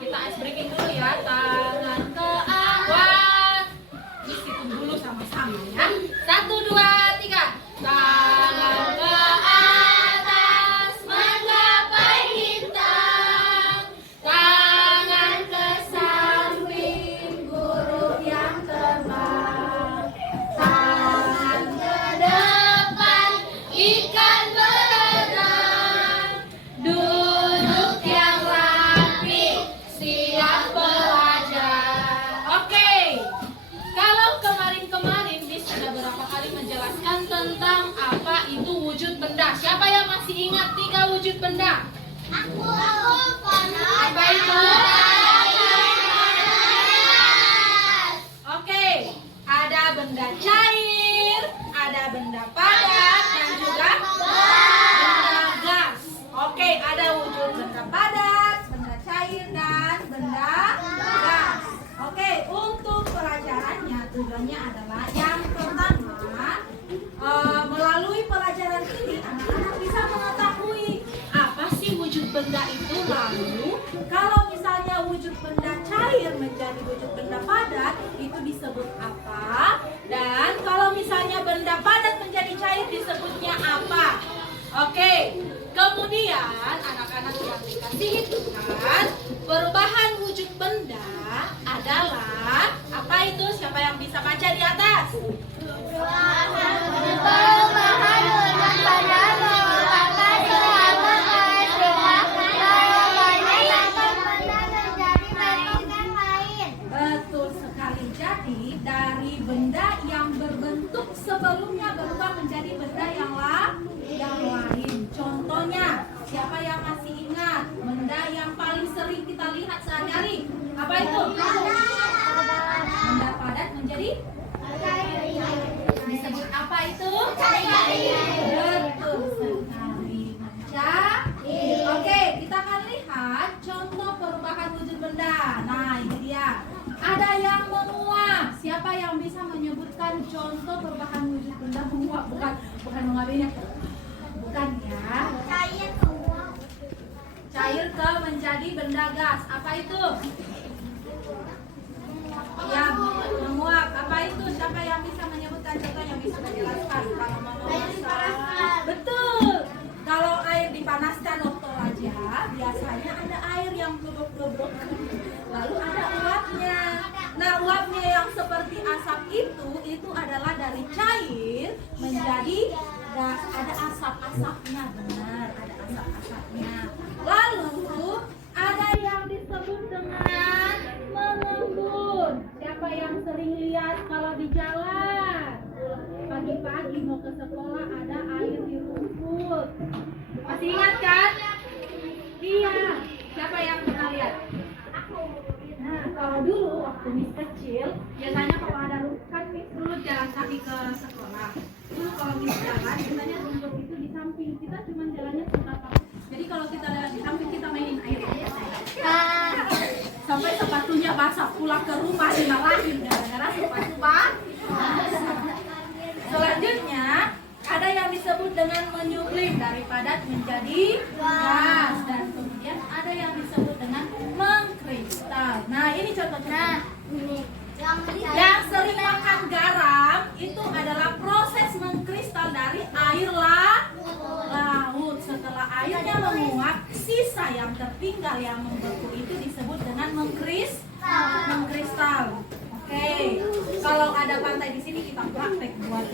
Kita ice breaking dulu ya. Tangan ke awan. Hitung dulu sama-sama ya. 1, 2, 3. Tangan ke atas menggapai bintang. Tangan ke samping burung yang terbang. Tangan ke depan ikan berenang. Duduk yang rapi, siap belajar. Oke. Kalau kemarin-kemarin Miss sudah berapa kali menjelaskan tentang apa itu wujud benda. Siapa yang masih ingat 3 wujud benda? Aku Apa itu? Oke, ada benda cair, ada benda padat, dan juga benda gas. Oke, ada wujud benda padat, benda cair, dan benda gas. Oke, untuk pelajarannya tujuannya adalah yang pertama, melalui pelajaran ini anak-anak bisa mengetahui apa sih wujud benda itu. Lalu kalau misalnya wujud benda cair menjadi wujud benda padat itu disebut apa, dan kalau misalnya benda padat menjadi cair disebutnya apa. Oke, kemudian anak-anak yang dikasih hitungan, perubahan wujud benda adalah apa itu? Siapa yang bisa baca di atas? Betul sekali. Jadi dari benda yang berbentuk sebelumnya berubah menjadi benda yang lain. Contohnya, siapa yang masih ingat benda yang paling sering kita lihat sehari-hari? Apa itu? Benda padat menjadi disebut apa itu? Betul sekali. Mencair. Oke, kita akan lihat contoh perubahan wujud benda. Nah, ini dia. Ada yang menguap. Siapa yang bisa menyebutkan contoh perubahan wujud benda menguap? Bukan menguap ini. Bukan ya. Cair ke menjadi benda gas. Apa itu? Ya, menguap. Apa itu? Siapa yang bisa menyebutkan contohnya? Bisa menjelaskan. Kalau mau betul. Kalau air dipanaskan waktu aja, biasanya ada air yang blubuk-blubuk. Lalu ada uapnya. Nah, uapnya yang seperti asap itu adalah dari cair menjadi gas. Ada asap-asapnya, benar. Ada asap-asapnya. Lalu ada yang disebut dengan mengembun. Siapa yang sering lihat kalau di jalan? Pagi-pagi mau ke sekolah ada air di rumput. Masih ingat kan? Iya. Siapa yang pernah lihat? Nah, kalau dulu waktu Miss kecil, biasanya kalau ada rumput, kan Miss dulu jalan kaki ke sekolah. Dulu kalau Miss jalan, biasanya rumput itu di samping. Kita cuma jalannya sebentar. Jadi kalau kita lihat di samping, kita mainin air. Sampai sepatunya basah, pulang ke rumah dimarahin gara-gara sepatu basah. Selanjutnya ada yang disebut dengan menyublim, dari padat menjadi gas, dan kemudian ada yang disebut dengan mengkristal. Nah, ini contohnya. Yang sering makan garam itu adalah proses mengkristal dari air laut. Setelah airnya menguap, sisa yang tertinggal yang membeku itu disebut dengan mengkristal. Oke, kalau ada pantai di sini kita praktek buat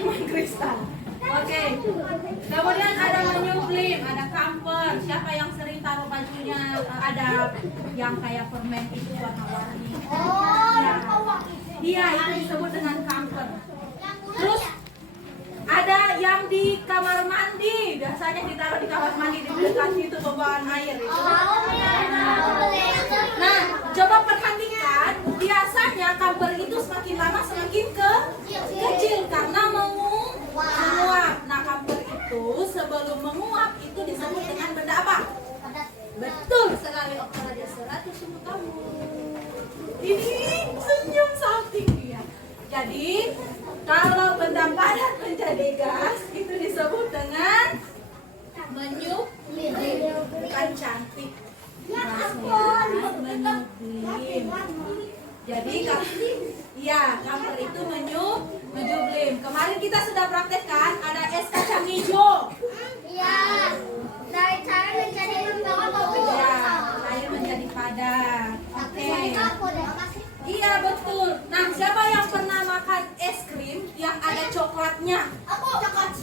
mengkristal. Oke, kemudian ada menyublim, ada kamfer. Siapa yang sering taruh bajunya ada yang kayak permen itu warna-warni? Iya, itu disebut dengan kamfer. Terus ada yang di kamar mandi, biasanya ditaruh di kamar mandi di dekat situ bawaan air itu. Nah, coba perhatikan, biasanya kamper itu semakin lama semakin kecil karena menguap. Nah, kamper itu sebelum menguap itu disebut dengan benda apa? Betul sekali, Oktadia 100 untuk kamu. Ini senyum salting dia. Jadi kalau benda padat menjadi gas itu disebut dengan menyublim. Bukan cantik. menyublim. Jadi kamper itu menyublim. Kemarin kita sudah praktekkan ada es kacang hijau. Iya. Dari cair menjadi lembab. Ya, air menjadi padat. Oke. Iya betul. Nah, siapa yang pernah makan es krim yang ada coklatnya? Aku coklat.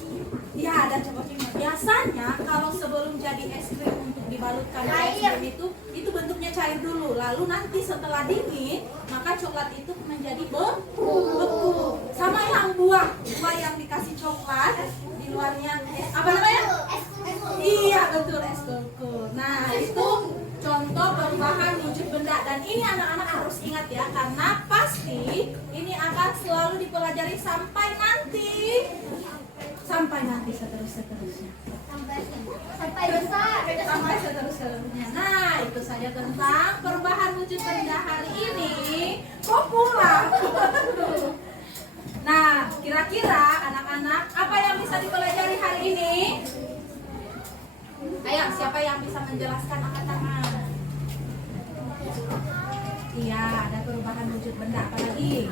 Iya, ada coklatnya. Biasanya kalau sebelum jadi es krim untuk dibalutkan ke es krim itu bentuknya cair dulu. Lalu nanti setelah dingin, maka coklat itu menjadi beku. Sama yang buah yang dikasih coklat di luarnya apa namanya? Iya betul, es beku. Nah itu contoh perubahan wujud benda, dan ini anak-anak harus ingat ya, karena pasti ini akan selalu dipelajari sampai nanti seterusnya. Sampai besar. Sampai seterusnya. Nah, itu saja tentang perubahan wujud benda hari ini. Kok pulang? Nah, kira-kira anak-anak apa yang bisa dipelajari hari ini? Ayo, siapa yang bisa menjelaskan, angkat tangan. Iya, ada perubahan wujud benda, apa lagi?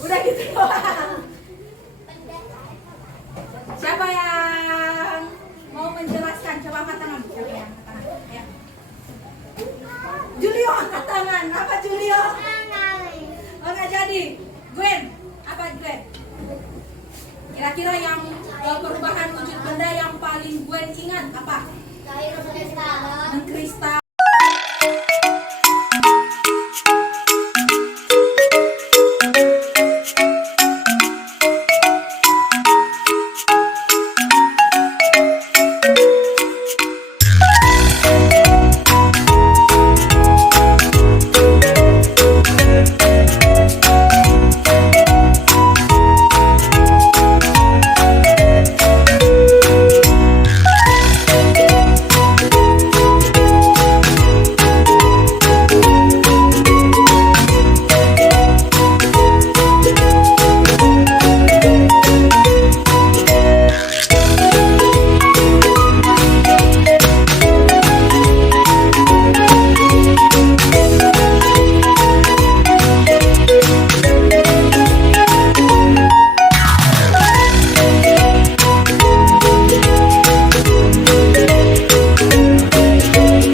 Udah gitu doang. Siapa yang mau menjelaskan? Coba angkat tangan. Siapa yang angkat tangan? Ayo. Julio angkat tangan. Apa Julio? Oh, nggak jadi. Gwen, apa Gwen? Kira-kira yang perubahan wujud benda yang paling Gwen ingat apa? Cair mengkristal. Mengkristal.